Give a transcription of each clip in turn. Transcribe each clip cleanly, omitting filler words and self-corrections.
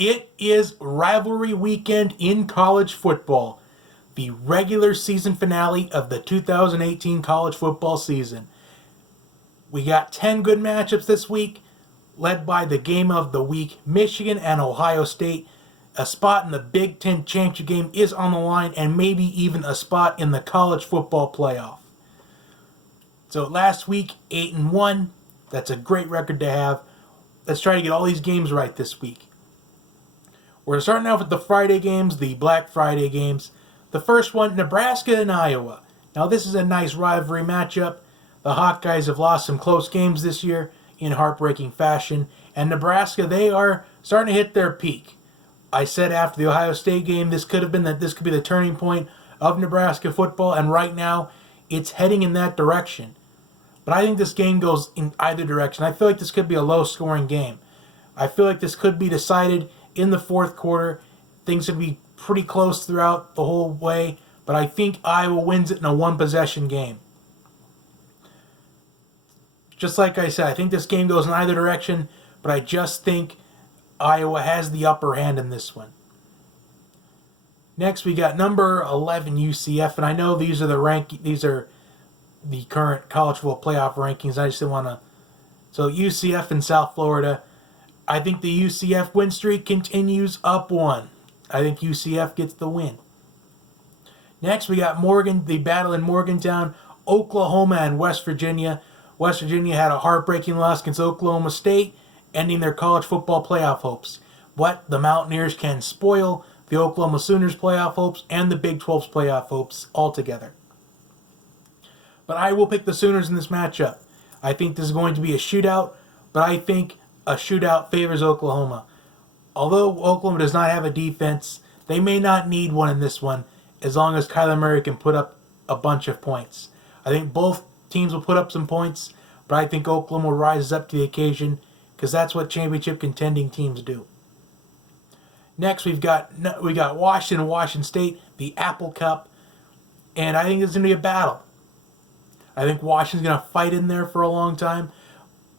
It is rivalry weekend in college football, the regular season finale of the 2018 college football season. We got 10 good matchups this week, led by the game of the week, Michigan and Ohio State. A spot in the Big Ten championship game is on the line, and maybe even a spot in the college football playoff. So last week, 8-1. That's a great record to have. Let's try to get all these games right this week. We're starting off with the Friday games, the Black Friday games. The first one, Nebraska and Iowa. Now this is a nice rivalry matchup. The Hawkeyes have lost some close games this year in heartbreaking fashion. And Nebraska, they are starting to hit their peak. I said after the Ohio State game, this could be the turning point of Nebraska football, and right now it's heading in that direction. But I think this game goes in either direction. I feel like this could be a low-scoring game. I feel like this could be decided in the fourth quarter. Things would be pretty close throughout the whole way, but I think Iowa wins it in a one-possession game. Just like I said, I think this game goes in either direction, but I just think Iowa has the upper hand in this one. Next, we got number 11 UCF, and I know these are the current college football playoff rankings. I just didn't want to. So UCF in South Florida. I think the UCF win streak continues up one. I think UCF gets the win. Next, we got the battle in Morgantown, Oklahoma and West Virginia. West Virginia had a heartbreaking loss against Oklahoma State, ending their college football playoff hopes. But the Mountaineers can spoil the Oklahoma Sooners playoff hopes and the Big 12's playoff hopes altogether. But I will pick the Sooners in this matchup. I think this is going to be a shootout, but I think a shootout favors Oklahoma. Although Oklahoma does not have a defense, they may not need one in this one as long as Kyler Murray can put up a bunch of points. I think both teams will put up some points, but I think Oklahoma rises up to the occasion because that's what championship contending teams do. Next, we got Washington and Washington State, the Apple Cup, and I think it's going to be a battle. I think Washington's going to fight in there for a long time,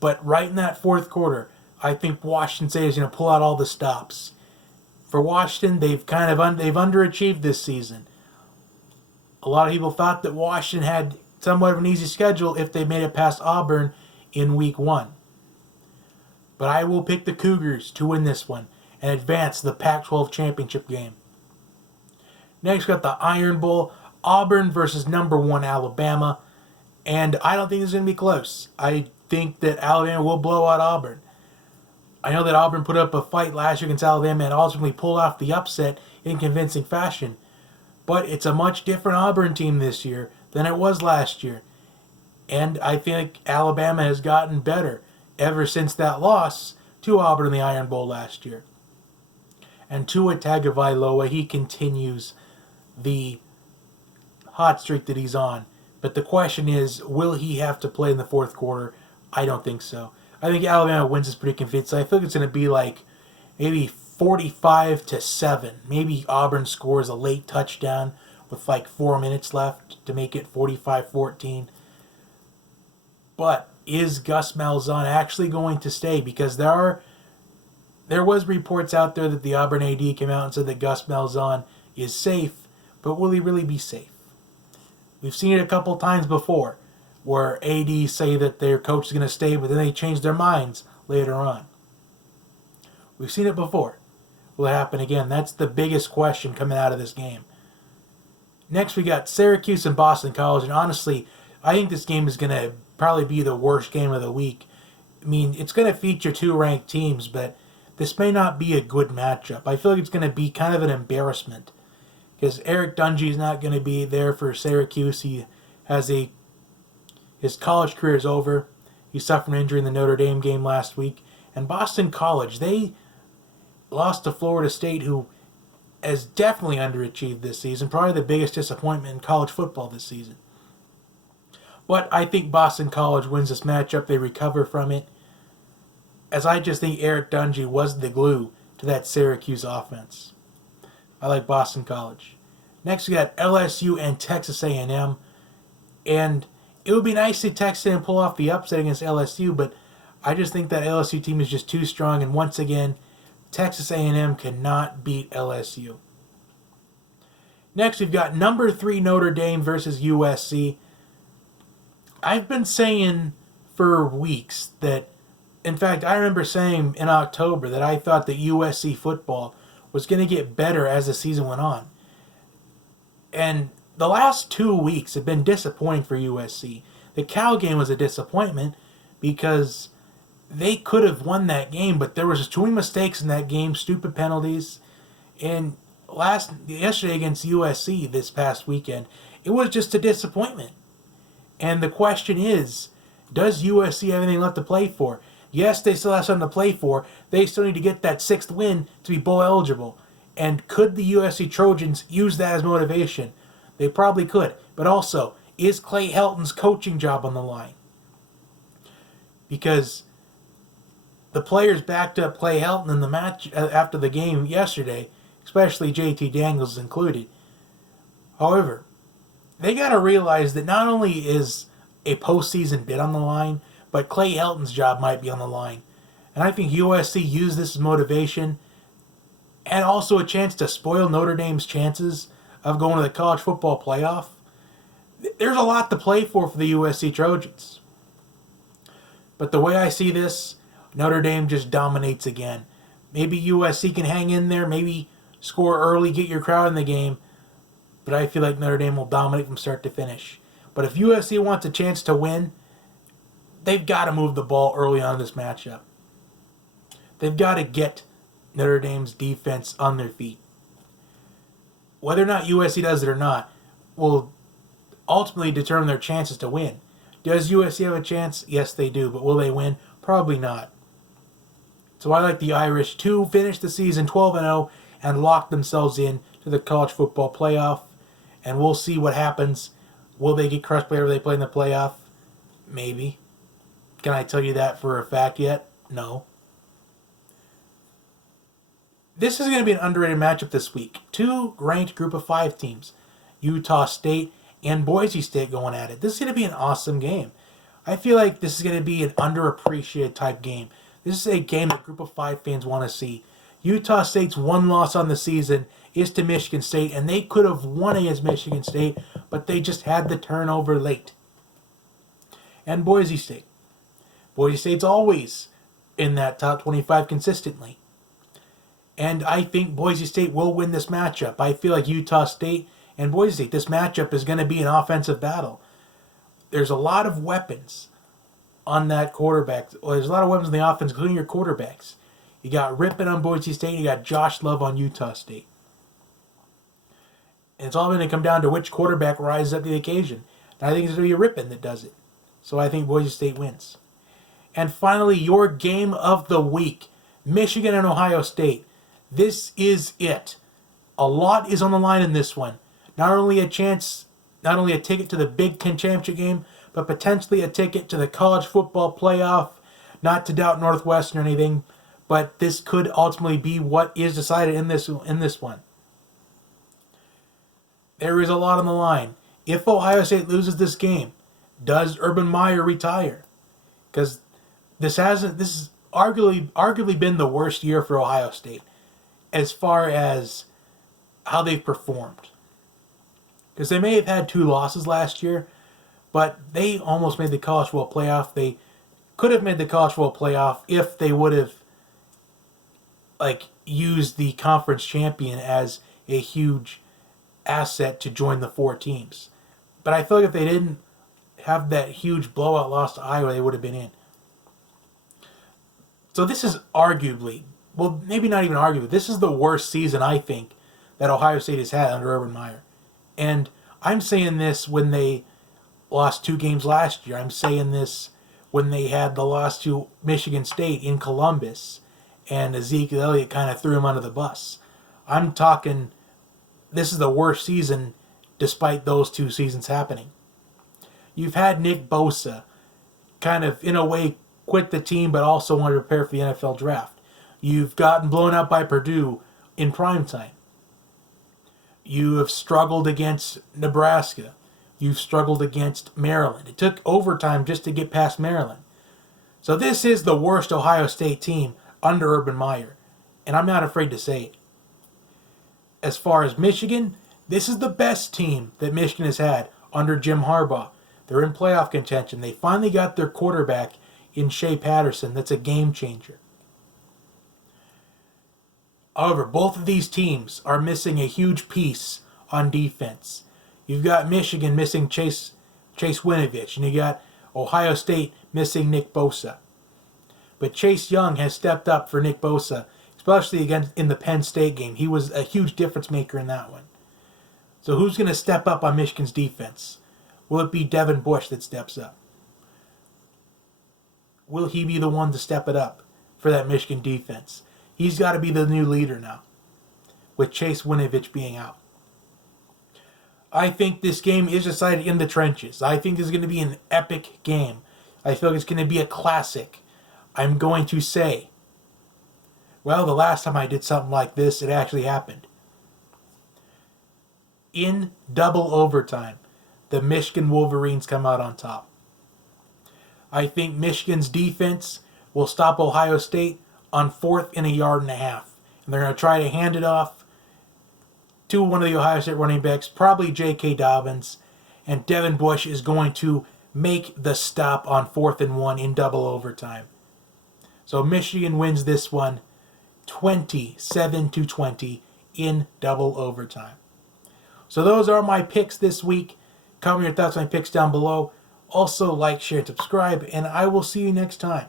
but right in that fourth quarter, I think Washington State is going to pull out all the stops. For Washington, they've underachieved this season. A lot of people thought that Washington had somewhat of an easy schedule if they made it past Auburn in week 1. But I will pick the Cougars to win this one and advance to the Pac-12 championship game. Next, we got the Iron Bowl, Auburn versus number 1 Alabama. And I don't think this is going to be close. I think that Alabama will blow out Auburn. I know that Auburn put up a fight last year against Alabama and ultimately pulled off the upset in convincing fashion. But it's a much different Auburn team this year than it was last year. And I think Alabama has gotten better ever since that loss to Auburn in the Iron Bowl last year. And Tua Tagovailoa, he continues the hot streak that he's on. But the question is, will he have to play in the fourth quarter? I don't think so. I think Alabama wins this pretty convincing. I feel like it's going to be like maybe 45-7. Maybe Auburn scores a late touchdown with like 4 minutes left to make it 45-14. But is Gus Malzahn actually going to stay? Because there was reports out there that the Auburn AD came out and said that Gus Malzahn is safe, but will he really be safe? We've seen it a couple times before where ADs say that their coach is going to stay, but then they change their minds later on. We've seen it before. Will it happen again? That's the biggest question coming out of this game. Next, we got Syracuse and Boston College, and honestly, I think this game is going to probably be the worst game of the week. I mean, it's going to feature 2 ranked teams, but this may not be a good matchup. I feel like it's going to be kind of an embarrassment because Eric Dungey is not going to be there for Syracuse. He has his college career is over. He suffered an injury in the Notre Dame game last week. And Boston College, they lost to Florida State, who has definitely underachieved this season. Probably the biggest disappointment in college football this season. But I think Boston College wins this matchup. They recover from it. As I just think Eric Dungey was the glue to that Syracuse offense. I like Boston College. Next we got LSU and Texas A&M. And it would be nice to Texas A&M pull off the upset against LSU, but I just think that LSU team is just too strong. And once again, Texas A&M cannot beat LSU. Next, we've got number 3 Notre Dame versus USC. I've been saying for weeks that, in fact, I remember saying in October that I thought that USC football was going to get better as the season went on. And the last 2 weeks have been disappointing for USC. The Cal game was a disappointment because they could have won that game, but there was just too many mistakes in that game, stupid penalties. And yesterday against USC this past weekend, it was just a disappointment. And the question is, does USC have anything left to play for? Yes, they still have something to play for. They still need to get that 6th win to be bowl eligible. And could the USC Trojans use that as motivation? They probably could. But also, is Clay Helton's coaching job on the line? Because the players backed up Clay Helton in the match after the game yesterday, especially JT Daniels included. However, they got to realize that not only is a postseason bid on the line, but Clay Helton's job might be on the line. And I think USC used this as motivation and also a chance to spoil Notre Dame's chances of going to the college football playoff. There's a lot to play for the USC Trojans. But the way I see this, Notre Dame just dominates again. Maybe USC can hang in there, maybe score early, get your crowd in the game, but I feel like Notre Dame will dominate from start to finish. But if USC wants a chance to win, they've got to move the ball early on in this matchup. They've got to get Notre Dame's defense on their feet. Whether or not USC does it or not will ultimately determine their chances to win. Does USC have a chance? Yes, they do. But will they win? Probably not. So I like the Irish to finish the season 12-0 and lock themselves in to the college football playoff. And we'll see what happens. Will they get crushed whenever they play in the playoff? Maybe. Can I tell you that for a fact yet? No. This is going to be an underrated matchup this week. 2 ranked Group of 5 teams, Utah State and Boise State, going at it. This is going to be an awesome game. I feel like this is going to be an underappreciated type game. This is a game that Group of 5 fans want to see. Utah State's one loss on the season is to Michigan State, and they could have won against Michigan State, but they just had the turnover late. And Boise State. Boise State's always in that top 25 consistently. And I think Boise State will win this matchup. I feel like Utah State and Boise State, this matchup is going to be an offensive battle. There's a lot of weapons on that quarterback. Well, there's a lot of weapons on the offense, including your quarterbacks. You got Rippon on Boise State, you got Josh Love on Utah State. And it's all going to come down to which quarterback rises up to the occasion. And I think it's going to be Rippon that does it. So I think Boise State wins. And finally, your game of the week, Michigan and Ohio State. This is it. A lot is on the line in this one. Not only a ticket to the Big Ten championship game, but potentially a ticket to the college football playoff. Not to doubt Northwestern or anything, but this could ultimately be what is decided in this one. There is a lot on the line. If Ohio State loses this game, does Urban Meyer retire? Because this has arguably been the worst year for Ohio State as far as how they've performed. Because they may have had 2 losses last year, but they almost made the college football playoff. They could have made the college football playoff if they would have used the conference champion as a huge asset to join the 4 teams. But I feel like if they didn't have that huge blowout loss to Iowa, they would have been in. So this is arguably, well, maybe not even arguably, this is the worst season, I think, that Ohio State has had under Urban Meyer. And I'm saying this when they lost 2 games last year. I'm saying this when they had the loss to Michigan State in Columbus and Ezekiel Elliott kind of threw him under the bus. I'm talking, this is the worst season despite those 2 seasons happening. You've had Nick Bosa kind of, in a way, quit the team, but also want to prepare for the NFL draft. You've gotten blown out by Purdue in primetime. You have struggled against Nebraska. You've struggled against Maryland. It took overtime just to get past Maryland. So this is the worst Ohio State team under Urban Meyer. and I'm not afraid to say it. As far as Michigan, this is the best team that Michigan has had under Jim Harbaugh. They're in playoff contention. They finally got their quarterback in Shea Patterson. That's a game changer. However, both of these teams are missing a huge piece on defense. You've got Michigan missing Chase Winovich, and you got Ohio State missing Nick Bosa. But Chase Young has stepped up for Nick Bosa, especially again in the Penn State game. He was a huge difference maker in that one. So who's going to step up on Michigan's defense? Will it be Devin Bush that steps up? Will he be the one to step it up for that Michigan defense? He's got to be the new leader now, with Chase Winovich being out. I think this game is decided in the trenches. I think this is going to be an epic game. I feel like it's going to be a classic. I'm going to say, well, the last time I did something like this, it actually happened. In double overtime, the Michigan Wolverines come out on top. I think Michigan's defense will stop Ohio State on 4th and 1.5 yards. And they're going to try to hand it off to one of the Ohio State running backs, probably J.K. Dobbins. And Devin Bush is going to make the stop on 4th and 1 in double overtime. So Michigan wins this one 27-20 in double overtime. So those are my picks this week. Comment your thoughts on my picks down below. Also, like, share, and subscribe, and I will see you next time.